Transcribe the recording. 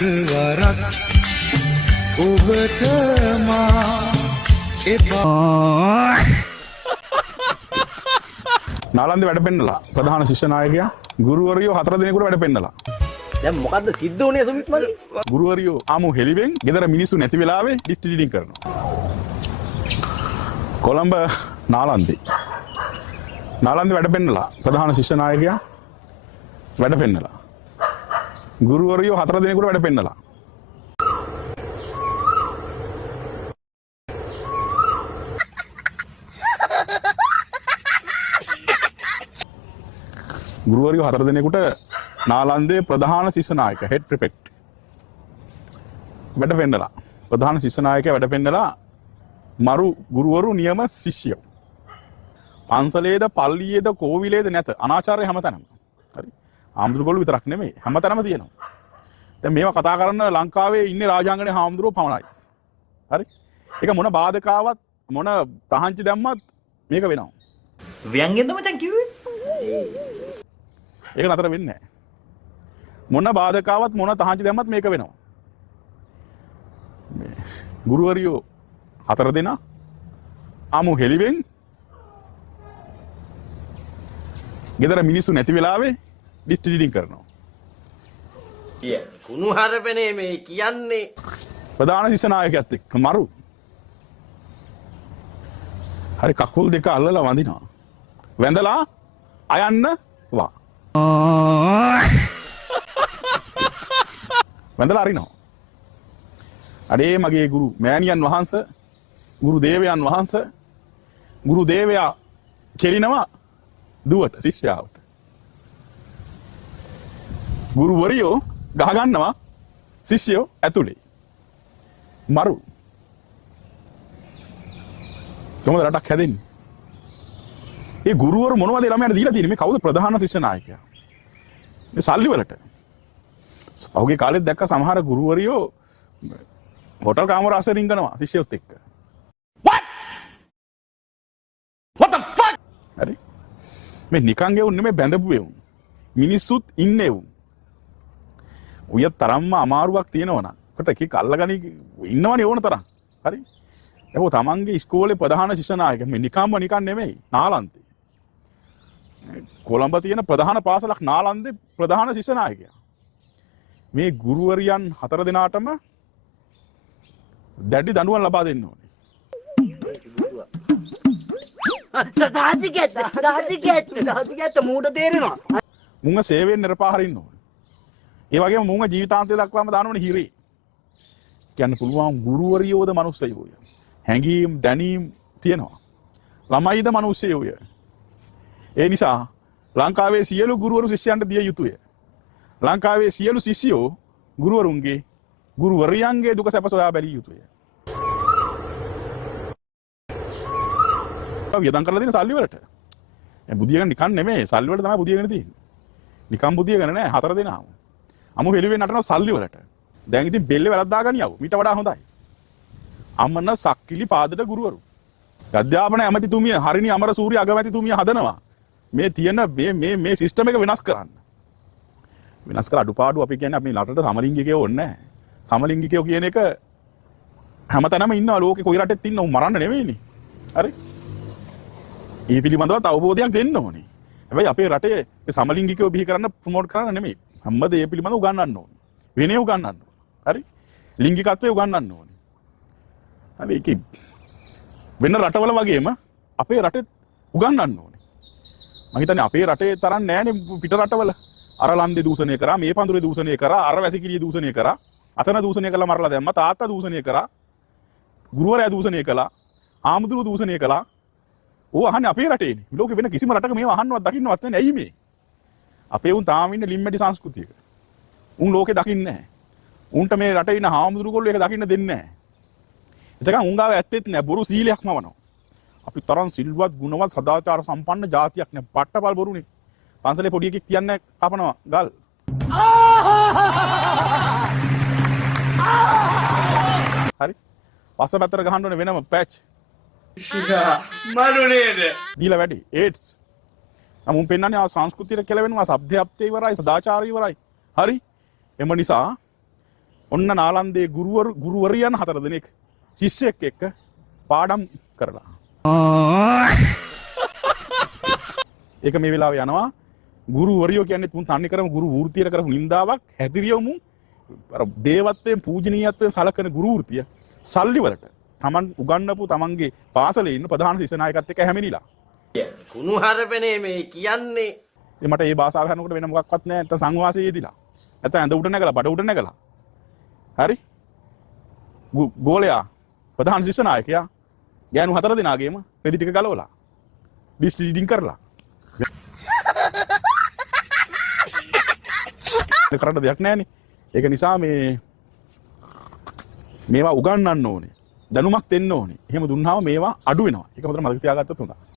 වරක් ඔබට මා එපා. නාලන්දේ වැඩ පෙන්නලා ප්‍රධාන ශිෂ්‍ය නායකයා ගුරුවරියෝ 4 දිනකට වැඩ පෙන්නලා. දැන් මොකද්ද සිද්ධ වුනේ සුමිත් මල්ලි? ගුරුවරියෝ ආමු හෙලිවෙන් ගෙදර මිනිස්සු නැති වෙලාවේ ඩිස්ට්‍රිබියුටින් කරනවා. කොළඹ නාලන්දේ වැඩ පෙන්නලා ප්‍රධාන ශිෂ්‍ය නායකයා වැඩ පෙන්නලා. ගුරුවරියෝ 4 දිනකට වැඩ පෙන්නලා. ගුරුවරියෝ 4 දිනකට නාලන්දේ ප්‍රධාන ශිෂ්‍ය නායක හෙඩ් ප්‍රිෆෙක්ට් වැඩ පෙන්නලා. ප්‍රධාන ශිෂ්‍ය නායකයා වැඩ පෙන්නලා මරු ගුරුවරු නියම ශිෂ්‍යයෝ. පන්සලේද පල්ලියේද කෝවිලේද නැත අනාචාරය හැමතැනම. හරි. ආම්දුරුගොල්ලෝ විතරක් නෙමෙයි හැමතැනම තියෙනවා. දැන් මේවා කතා කරන්න ලංකාවේ ඉන්නේ රාජාංගනේ හාමුදුරුවෝ පමණයි. හරි. ඒක මොන බාධකාවක් මොන තහංචි දැම්මත් මේක වෙනවා. ව්‍යංගෙන්ද මචං කිව්වේ? ඒක නතර වෙන්නේ නැහැ. මොන බාධකාවක් මොන තහංචි දැම්මත් මේක වෙනවා. ගුරුවරියෝ 4 දෙනා ආමු හෙලිවෙන් ගෙදර මිනිස්සු නැති වෙලාවේ ඩිස්ට්‍රිබියුටින් කරනවා. කුණු හරපනේ මේ කියන්නේ. ප්‍රධාන ශිෂ්‍ය නායකයාත් එක්ක මරු. හරි කකුල් දෙක අල්ලලා වඳිනවා. වැඳලා අයන්න වා. වැඳලා අරිනවා. අඩේ මගේ ගුරු මෑණියන් වහන්සේ ගුරු දේවයන් වහන්සේ ගුරු දේවයා කෙලිනවා දුවට ශිෂ්‍යයාට. ගුරුවරියෝ ගහගන්නවා ශිෂ්‍යයෝ ඇතුලේ. මරු. කොහොමද රටක් හැදෙන්නේ? ඒ ගුරුවරු මොනවද ළමයාට දීලා තියෙන්නේ? මේ කවුද ප්‍රධාන ශිෂ්‍ය නායකයා? මේ සල්ලි වලට. පහුගිය කාලෙත් දැක්ක සමහර ගුරුවරියෝ හොටල් කාමර අස්සේ රින්ගනවා ශිෂ්‍යයොත් එක්ක. What the fuck? හරි. මේ නිකන් ගෙවුන් නෙමෙයි බැඳපු එවුන්. මිනිස්සුත් ඉන්නේ එවුන්. උය තරම්ම අමාරුවක් තියෙනවනම් කොට එකක් අල්ලගනි ඉන්නවනේ ඕන තරම්. හරි. ඒක තමන්ගේ ඉස්කෝලේ ප්‍රධාන ශිෂ්‍ය නායක මේ නිකන් නෙමෙයි නාලන්තේ. කොළඹ තියෙන ප්‍රධාන පාසලක් නාලන්දේ ප්‍රධාන ශිෂ්‍ය නායකයා. මේ ගුරුවරියන් 4 දෙනාටම දැඩි දඬුවම් ලබා දෙන්න ඕනේ. දාතිකැත්ත මූට තේරෙනවා. මුංග සේවයෙන් නිරපාහරින්න ඕනේ. ඒ වගේම මුංග ජීවිතාන්තය දක්වාම දාන්න ඕනේ හිරේ. කියන්න පුළුවන් ගුරුවරියෝද මිනිස්සයෝය. හැඟීම් දැනීම් තියෙනවා. ළමයිද මිනිස්සයෝය. ඒ නිසා ලංකාවේ සියලු ගුරුවරු ශිෂ්‍යයන්ට දිය යුතුය. ලංකාවේ සියලු ශිෂ්‍යයෝ ගුරුවරුන්ගේ ගුරුවරියන්ගේ දුක සැප සොයා බැලිය යුතුය. වියදම් කරලා දෙන සල්ලි වලට. බුදියගෙන නිකන් නෙමෙයි සල්ලි වලට තමයි බුදියගෙන තියෙන්නේ. නිකන් බුදියගෙන නෑ 4 දෙනාම. අමු හෙළුවෙන් නටන සල්ලි වලට. දැන් ඉතින් බෙල්ලේ වැලක් දාගනියව. මීට වඩා හොඳයි. අම්මන සක්කිලි පාදට ගුරුවරු. අධ්‍යාපන ඇමතිතුමිය හරිනි අමරසූරිය අගමැතිතුමිය හදනවා. මේ තියෙන මේ සිස්ටම් එක වෙනස් කරන්න. වෙනස් කර අඩුපාඩු අපි කියන්නේ අපි රටට සමලිංගිකයෝ ඕනේ නැහැ. සමලිංගිකයෝ කියන එක හැමතැනම ඉන්නවා ලෝකේ කොයි රටෙත් ඉන්නව මරන්න නෙවෙයිනේ. හරි? ඒ පිළිබඳව අවබෝධයක් දෙන්න ඕනේ. හැබැයි අපේ රටේ මේ සමලිංගිකයෝ බිහි කරන්න ප්‍රොමෝට් කරන්න නෙමෙයි. හැමද ඒ පිළිබඳව උගන්වන්න ඕනේ. විනය උගන්වන්න ඕනේ. හරි? ලිංගිකත්වය උගන්වන්න ඕනේ. හරි ඒක වෙන රටවල වගේම අපේ රටෙත් උගන්වන්න ඕනේ. මම හිතන්නේ අපේ රටේ තරම් නෑනේ පිට රටවල. අර ලන්දේ දූෂණය කරා, මේ පඳුරේ දූෂණය කරා, අර වැසිකිළිය දූෂණය කරා, අතන දූෂණය කළා මරලා දැම්මා, තාත්තා දූෂණය කරා, ගුරුවරයා දූෂණය කළා, ආමුදුරු දූෂණය කළා. ඕව අහන්නේ අපේ රටේනේ. ලෝකෙ වෙන කිසිම රටක මේව අහන්නවත් දකින්නවත් නැහැ. ඇයි මේ? අපේ උන් තාම ඉන්නේ ලිම්මැටි සංස්කෘතියක. උන් ලෝකෙ දකින්නේ නැහැ. උන්ට මේ රටේ ඉන්න හාමුදුරු කොල්ලෝ ඒක දකින්න දෙන්නේ නැහැ. එතකන් උන් ගාව ඇත්තෙත් නැහැ. බොරු සීලයක්ම වනවා. අපි තරම් සිල්වත්, ගුණවත්, සදාචාර සම්පන්න ජාතියක් නේ. පට්ටපල් බොරුනේ. පන්සලේ පොඩි එකෙක් තියන්නේ කපනවා ගල්. හරි. පස්ස පැත්තට ගහන්න ඕනේ වෙනම පැච්. මනු නේද? දීලා වැඩි. ඒඩ්ස්. මුන් පෙන්නන්නේ ආ සංස්කෘතියට කියලා වෙනවා සભ્યත්වය ඉවරයි, සදාචාරය ඉවරයි. හරි? එම නිසා ඔන්න නාලන්දේ ගුරුවරියන් 4 දෙනෙක් ශිෂ්‍යෙක් එක්ක පාඩම් කරලා. ඒක මේ වෙලාවේ යනවා ගුරුවරියෝ කියන්නේ තුන් තන්නේ කරම ගුරු වෘත්තියට කරපු නින්දාවක් හැදිරියවමු අර දේවත්වයෙන් පූජනීයත්වයෙන් සලකන ගුරු වෘත්තිය සල්ලි වලට Taman උගන්වපු Tamanගේ පාසලේ ඉන්න ප්‍රධාන ශිෂ්‍ය නායකත් එක්ක හැමිනිලා. කුණු හරපනේ මේ කියන්නේ. මට මේ භාෂාව කරනකොට වෙන මොකක්වත් නැහැ. නැත්නම් සංවාසයේ යෙදිලා. නැත්නම් ඇඳ උඩ නැගලා බඩ උඩ නැගලා. හරි? ගෝලයා ප්‍රධාන ශිෂ්‍ය නායකයා ගෑනු 4 දෙනාගේම රෙදි ටික ගලවලා ඩිස්ට්‍රිබියුටින් කරලා. කරන්න දෙයක් නැහැනේ. ඒක නිසා මේවා උගන්වන්න ඕනේ. දැනුමක් දෙන්න ඕනේ. එහෙම දුන්නාම මේවා අඩු වෙනවා. ඒක හොඳට මතක තියාගත්තොත් හොඳයි.